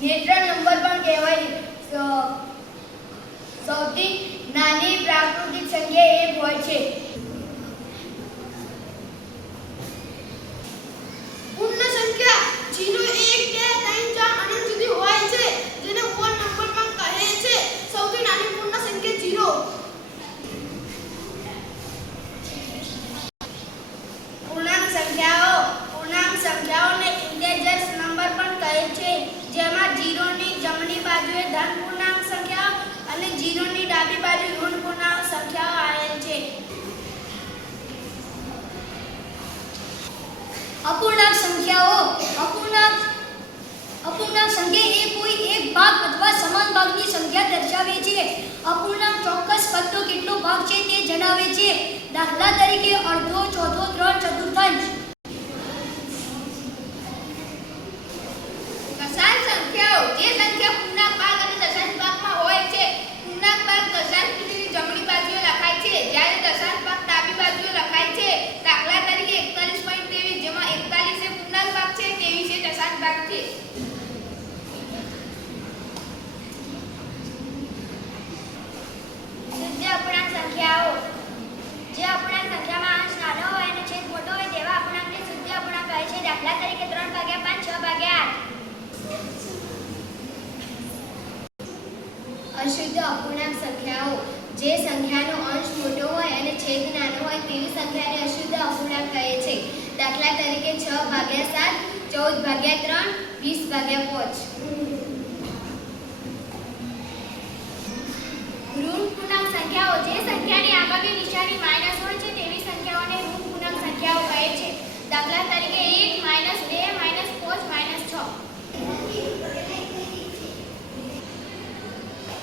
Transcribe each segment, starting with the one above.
Natural number પણ કહેવાય. સૌથી નાની પ્રાકૃતિક સંખ્યા 1 હોય છે. પૂર્ણ સંખ્યા 0 1 2 3 4 અનંત સુધી હોય છે, જેને ઓડ નંબર પણ કહે છે. સૌથી નાની પૂર્ણ સંખ્યા 0. પૂર્ણાંક સંખ્યાઓને ઇન્ટેજર્સ નંબર પણ કહે છે, જેમાં 0 ની જમણી બાજુએ ધન પૂર્ણાંક સંખ્યાઓ અને 0 ની ડાબી બાજુ ઋણ પૂર્ણાંક સંખ્યાઓ આવેલ છે. અપૂર્ણાંક સંખ્યાઓ. અપૂર્ણાંક સંખ્યા એ કોઈ એક ભાગ અથવા સમાન ભાગની સંખ્યા દર્શાવે છે. અપૂર્ણાંક ચોક્કસ કદનો કેટલો ભાગ છે તે જણાવે છે. દાખલા તરીકે અડધો, ચોથો, 3 ચતુર્થાંશ. દશાંશ સંખ્યાઓ. જે સંખ્યા પૂર્ણાંક ભાગ અને દશાંશ ભાગમાં હોય છે. પૂર્ણાંક ભાગ દશાંશની જમણી બાજુએ લખાય છે, જ્યારે દશાંશ ભાગ ડાબી બાજુએ લખાય છે. દાખલા તરીકે 41.23, જેમાં 41 એ પૂર્ણાંક ભાગ છે, 23 એ દશાંશ ભાગ છે. શુદ્ધ અપૂર્ણાંક સંખ્યાઓ. જે અપૂર્ણાંક સંખ્યામાં અંશ નાનો હોય અને છેદ મોટો હોય તેવા અપૂર્ણાંકને શુદ્ધ અપૂર્ણાંક કહે છે. દાખલા તરીકે 3/5, 6/8. અશુદ્ધ અપૂર્ણાંક સંખ્યાઓ. જે સંખ્યાનો અંશ મોટો હોય અને છેદ નાનો હોય તેવી સંખ્યાને અશુદ્ધ અપૂર્ણાંક કહે છે. દાખલા તરીકે 6/7, 14/3, 20/5. ઋણ પૂર્ણાંક સંખ્યાઓ. જે સંખ્યાની આગળની નિશાની માઈનસ હોય છે તેવી સંખ્યાઓને ઋણ પૂર્ણાંક સંખ્યાઓ કહે છે. દાખલા તરીકે 1, -2, -5, -6.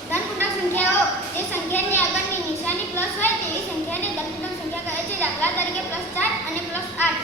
ધન પૂર્ણાંક સંખ્યાઓ. જે સંખ્યાની આગળની નિશાની પ્લસ હોય તેવી સંખ્યાને ધન પૂર્ણાંક સંખ્યા કહે છે. દાખલા તરીકે +4 અને +8.